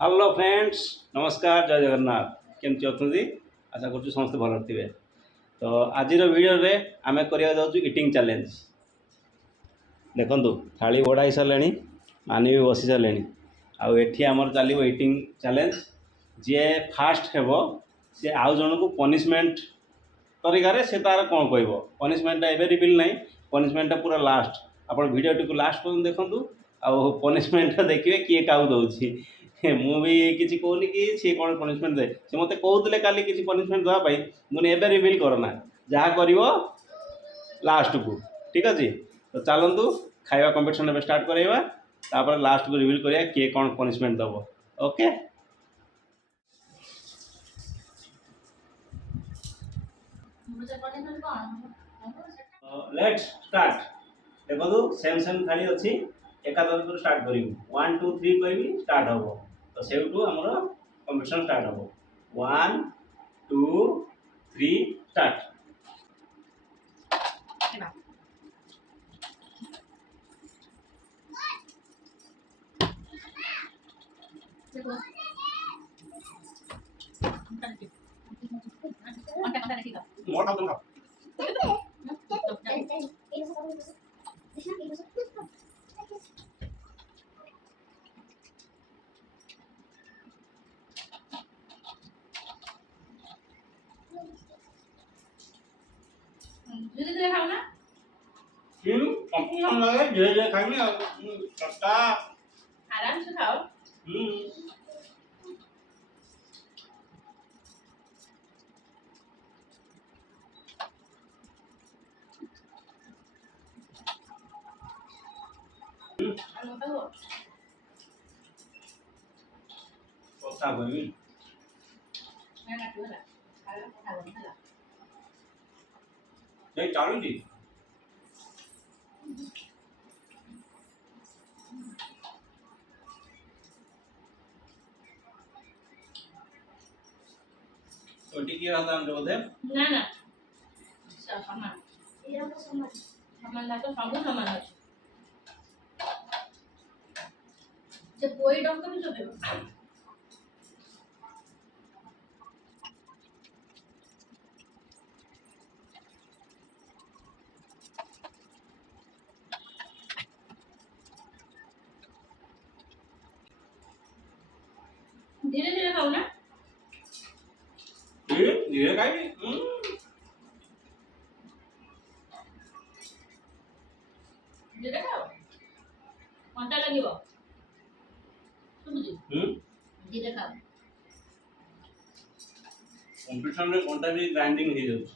Hello friends, नमस्कार, जय जगन्नाथ। केमती अच्छी आशा कर समस्त भल थे। तो आज वीडियो रे आम करने जाऊँ इटिंग चैलेंज। देखु थाली बड़ा सारे मानी भी बसी सारे आठी आमर चलो इटिंग चैलेंज। जी फास्ट हे सी आउ जन को पनिशमेंट तरीका से तार कौन कह पनिशमेंटा एवं रिविल ना। पनिशमेंटा पूरा लास्ट आप भिडियो टी लास्ट पर्यटन देखूँ आउ पनिशमेंट देखिए किए क्या दूसरी। मुझे किसी कहूनी कि सी कौन पनिशमेंट दे सी मत कहते काली किसी पनिशमेंट देवाई मुझे एवं रिविल करना जहाँ कर लास्ट को। ठीक अच्छे तो चलतु खाଇବା कंपटीशन में स्टार्ट करवा तापर लास्ट को रिविल करिया किए कौन पनिशमेंट दब। Okay let's start. देखो सेम सेम थाली अच्छी एका तरीके स्टार्ट करूँ 1 2 3 कह स्टार्ट हम तो से आमर कंपटीशन स्टार्ट हम 1 2 3 स्टार्ट। मोर खाओ तुम खाओ। धीरे धीरे खाओ ना। कंपटीशन लगे धीरे धीरे खाएंगे सस्ता। आराम से खाओ। सस्ता कहबी मैं काटू होला आराम से खाओ होला। नहीं चालू थी तो टिकी रहता हम बोलते ना ना समान ये तो समान ला तो सब समान है जब कोई डॉक्टर भी चले धीरे धीरे खाओ ना। धीरे धीरे खाएगी। धीरे खाओ कंटा लगिबो सुबुजी धीरे खाओ। कंपटीशन में कंटा भी ग्राइंडिंग हो जाଉଛି।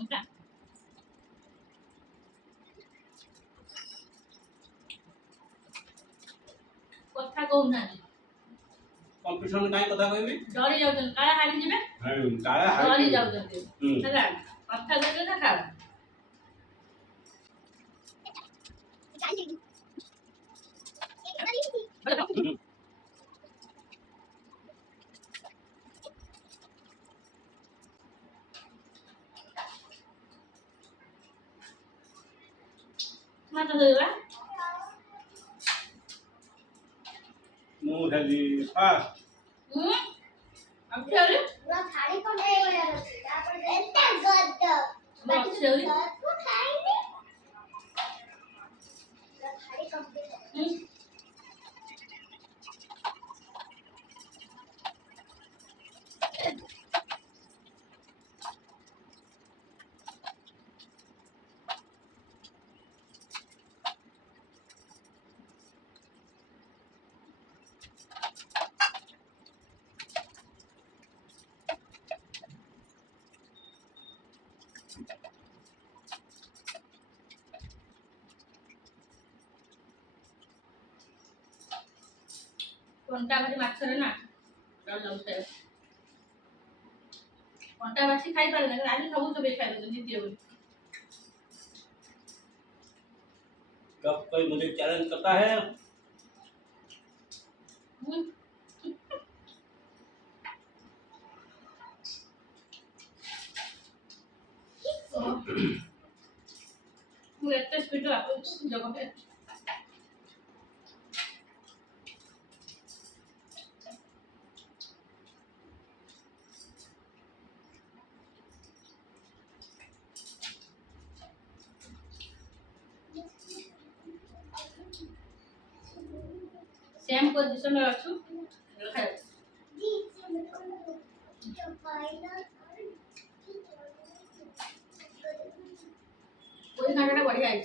कंटा কথা কও না कंपटीशन में काई कथा कहबी डरी जाउछन काला हारी जिबे काला डरी हाई जाउछन ହେଲା କଥା ଦେଲେ ନା ଖାओ। मत देवा मु हेली फास्ट अब चल पूरा थाली को नहीं बना रखी तापर एटा गद्द बाकी चल को खाएंगे पूरा थाली कंप्लीट कंटा बाजी माछरे ना डर लाଗୁছে कंटा बासी खाई पारे ना आज सब सब खाई दो जीतिए बोली जब कोई मुझे चैलेंज करता है ମୁଁ ଏତେ ସ୍ପିଡ୍ ଆସୁଛି ଜଗତେ सेम पोजीशन में रखू कोई घाटा बढ़िया है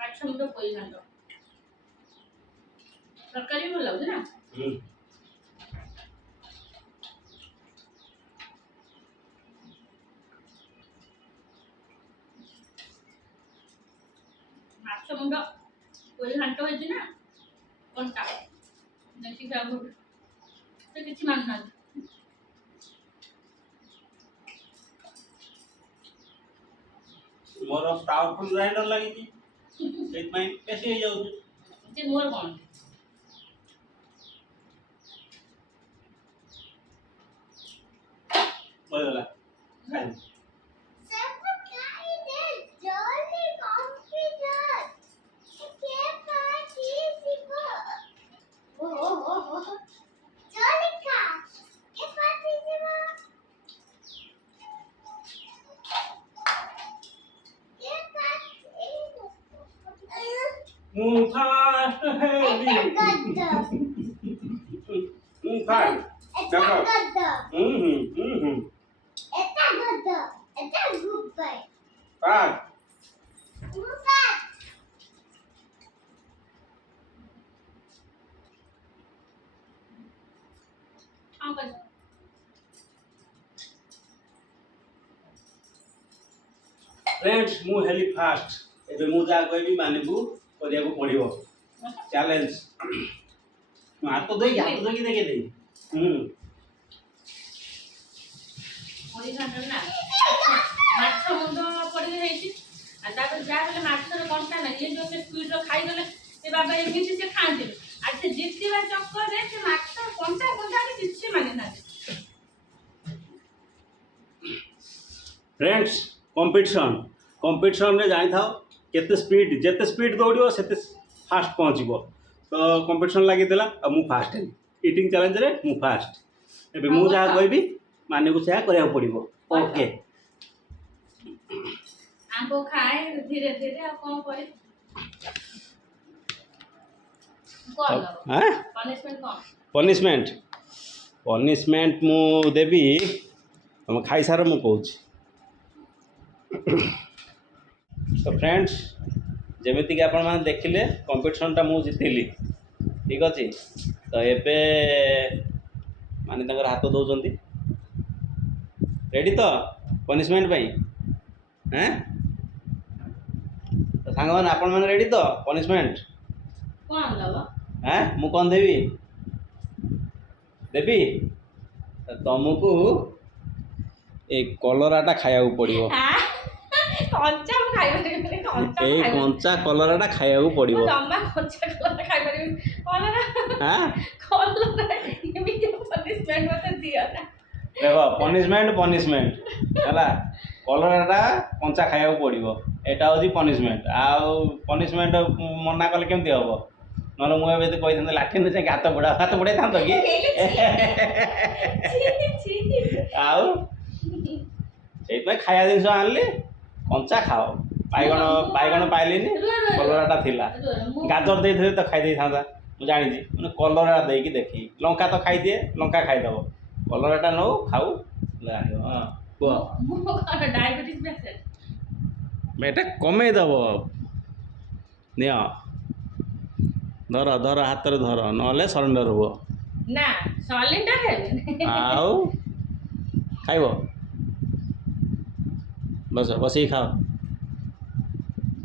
अच्छा मुझे कोई घाटा तरकारी भल लगे ना माछ मुंड कोई घाट होती ना कंटा देखी क्या से किसी मान ना मोर पावरफुल ग्राइंडर लगी कैसे हो जाऊ मोर कौन बोला फास्ट है फ्रेंड्स मु हेली फास्ट एबे मु जा कहबी मानबू करिया को पड़िबो चैलेंज हाथ तो दई देखे दे कोई घाटा ना माछ मुंड पड़ी रही आ तापर जा बेले माछर कंटा ना ये जो से स्पीड रो खाई गले से बाबा एमिति से खाते आ से जितबा चक्कर रे से माछर कंटा कंटा के किछि माने ना फ्रेंड्स कंपटीशन रे जाई थाओ केते स्पीड जेते स्पीड दौड़ियो सेते फास्ट पहुँचबो तो कंपटीशन लगी देला अब मु फास्ट है ईटिंग चैलेंज रे मु फास्ट एबे मु जा कहबी माने को से करिया पड़िबो ओके आंको खाए धीरे धीरे आ कौन करे कौन हां पनिशमेंट पनिशमेंट मु देबी हम खाई सार मु कहूँ तो फ्रेंड्स जमीती कि आपण मैंने देखिले कंपटीशनटा मु जीतिली ठीक अच्छे तो एबे माने तंगर हाथ दौरान रेडी तो पनिशमेंट पाई हैं तो सांग मैंने आपण मैंने रेडी तो पनिशमेंट कौन लवा हैं मु कौन देवी देवी तुमको एक कलराटा खाया पड़ो कंचा मु खाइ परबे कंचा ए कंचा कलराटा खाया पड़ो जम्मा कंचा कलर खाइ परबे कलर हां कलर एमिति पनिशमेंट मते दिया ना देखो पनिशमेंट हैला कलराटा कंचा खाया पड़ो एटा होची पनिशमेंट आउ पनिशमेंट मना कले केमती हबो नलो मु एबे कहि दंत लाठी ने हाथ बुड़ाई थांतो कि आउ सेई खाया जिनस आनली कंचा खाओ बैगण पाइलिनी कलराटा थिला गाजर दे तो खाई था मुझे जानी मैंने कलराटा देकी देखी लंका तो खाई दिए लंका खाईदेव कलराटा नौ खाऊ हाँ कह डायबिटीज पेशेंट एटा कमे दब नि धर धर हाथ रे धर ना सरेंडर हो ना सरेंडर आउ खाइब बस बस ही खाओ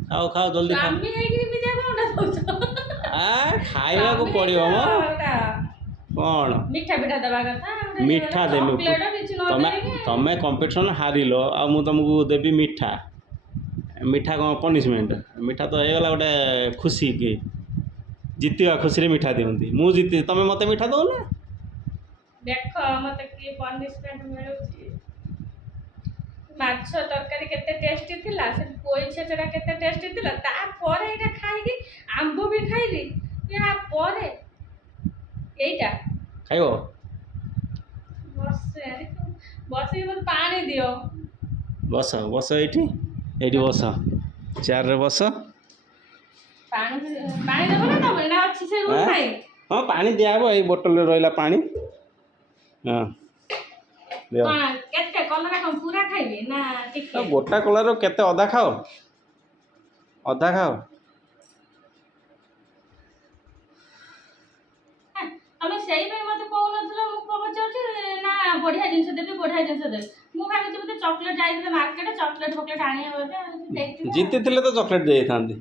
खाओ खाओ जल्दी खाओ खाइबा को पड़ो मो कौन मीठा मीठा दबा कथा मीठा देमी तमे कंपटीशन हारिलो आ मु तुमको देबी मीठा ମିଠା କ'ଣ ପନିସମେଣ୍ଟ? ମିଠା ତ ହେଇଗଲା ଗୋଟେ ଖୁସି କି ଜିତିବା ଖୁସିରେ ମିଠା ଦିଅନ୍ତି। ମୁଁ ଜିତି ତମେ ମୋତେ ମିଠା ଦଉନ। ଦେଖ ମତେ କି ପନିଶମେଣ୍ଟ ମିଳୁଛି। ମାଛ ତରକାରୀ କେତେ ଟେଷ୍ଟି ଥିଲା, ସେ ପୋଇ ଛେଚଡ଼ା କେତେ ଟେଷ୍ଟି ଥିଲା, ତାପରେ ଏଇଟା ଖାଇକି ଆମ୍ବ ବି ଖାଇଲି। ୟା ପରେ ଏଇଟା ଖାଇବ? ବସେ ବସିକି ମତେ ପାଣି ଦିଅ। ବସ ବସ ଏଇଠି ବସ, ଚେୟାରରେ ବସ। ପାଣି ପାଣି ଦେବ ନା ଦେବ ନା ଅଛି ସେ ରୁମ୍ ଆଁ? ପାଇଁ? ହଁ ପାଣି ଦିଆହେବ, ଏଇ ବୋଟଲରେ ରହିଲା ପାଣି। ହଁ ଦିଅ। କଣ କେତେ କଲରା କଣ ପୁରା ଖାଇବି ନା ଟିକେ? ଗୋଟା କଲରାର କେତେ ଅଧା ଖାଅ? ଅଧା ଖାଅ। ହେଁ, ତମେ ସେଇ ପାଇଁ ମତେ କହୁନଥିଲ, ମୁଁ ପଚାରୁଛି ନା ବଢିଆ ଜିନିଷ ଦେବି ବଢିଆ ଜିନିଷ ଦେବି। ମୁଁ ଭାବିଛି ବୋଧେ ଚକୋଲେଟ ଯାଇଥିଲେ ମାର୍କେଟ ଚକୋଲେଟ ଫକଲେଟ ଆଣିବା ବୋଧେ ଦେଇଥିବେ। ଜିତିଥିଲେ ତ ଚକୋଲେଟ୍ ଦେଇଥାନ୍ତି।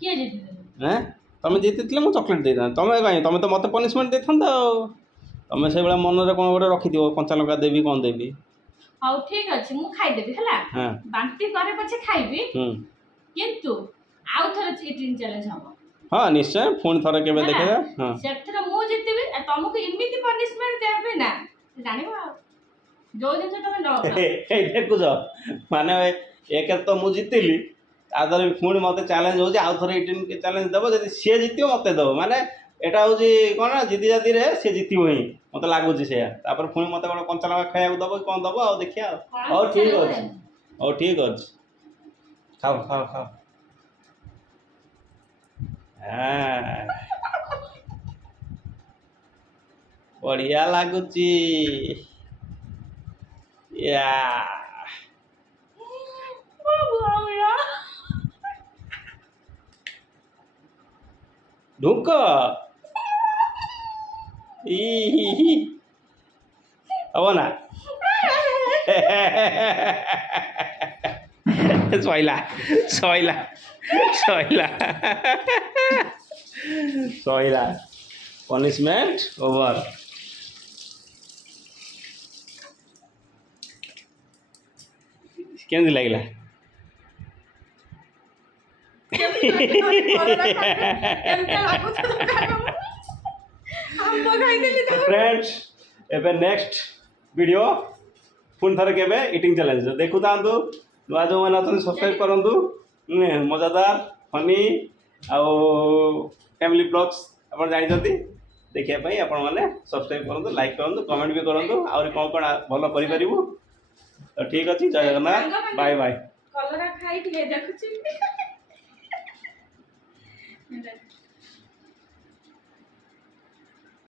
କିଏ ଜିତିଥିଲେ? ଏଁ ତମେ ଜିତିଥିଲେ ମୁଁ ଚକୋଲେଟ୍ ଦେଇଥାନ୍ତି। ତମେ କାଇଁ, ତମେ ତ ମୋତେ ପନିସମେଣ୍ଟ ଦେଇଥାନ୍ତ ଆଉ। ତମେ ସେଇଭଳିଆ ମନରେ କ'ଣ ଗୋଟେ ରଖିଥିବ, କଞ୍ଚା ଲଙ୍କା ଦେବି କ'ଣ ଦେବି। ହଉ ଠିକ ଅଛି, ମୁଁ ଖାଇଦେବି ହେଲା। ହଁ ବାନ୍ତି କରେ ପଛେ ଖାଇବି, ହୁଁ କିନ୍ତୁ ଆଉ ଥରେ ଇଟିଂ ଚ୍ୟାଲେଞ୍ଜ ହବ ହଁ ନିଶ୍ଚୟ, ପୁଣି ଥରେ କେବେ ହେଲା। ଦେଖିବା। ହଁ ସେଥିରେ ମୁଁ ଜିତିବି ଆଉ ତମକୁ ଏମିତି ପନିଶମେଣ୍ଟ ଦେବି ନା, ଜାଣିବ ଆଉ ଯୋଉ ଜିନିଷ ତମେ ନ ଖାଅ। ଏଇ ଦେଖୁଛ, ମାନେ ଏକରେ ତ ମୁଁ ଜିତିଲି, ତା ଦେହରେ ପୁଣି ମୋତେ ଚ୍ୟାଲେଞ୍ଜ ହେଉଛି ଆଉ ଥରେ ଇଟିଂ ଚ୍ୟାଲେଞ୍ଜ ଦେବ। ଯଦି ସିଏ ଜିତିବ ମୋତେ ଦେବ, ମାନେ ଏଇଟା ହେଉଛି କ'ଣ ନା ଜିତି ଜାତିରେ ସିଏ ଜିତିବ ହିଁ, ମୋତେ ଲାଗୁଛି ସେଇଆ। ତାପରେ ପୁଣି ମୋତେ ଗୋଟେ କଞ୍ଚା ଲଙ୍କା ଖାଇବାକୁ ଦେବ କି କ'ଣ ଦେବ ଆଉ ଦେଖିବା ଆଉ। କଣ ହଉ ଇଚ୍ଛା ଠିକ୍ ହେଲା ଅଛି, ହଉ ଠିକ୍ ଅଛି, ଖାଅ ଖାଅ ଖାଅ। ହଁ ବଢ଼ିଆ ଲାଗୁଛି। ୟା ଢୁଙ୍କ ଇ ହି ହି ହବ ନା? ସଇଲା ସଇଲା ସଇଲା ସଇଲା, ପନିସମେଣ୍ଟ ଓଭର। କେମିତି ଲାଗିଲା? फ्रेंड्स एबे नेक्स्ट वीडियो पुणी थरे केबे इटिंग चैलेंज देखु थांतु। नुआ जो मैंने अच्छा सब्सक्राइब करंतु, मजादार फनी आउ फैमिली ब्लॉग्स आप जानते देखिए आपण मैंने सब्सक्राइब करंतु, लाइक करंतु, कमेंट भी करंतु, आउर कौन कौन भल करिपरिबु। तो ठीक अच्छे, जय जगन्नाथ, बाय बाय। कलरा खाई देखुची।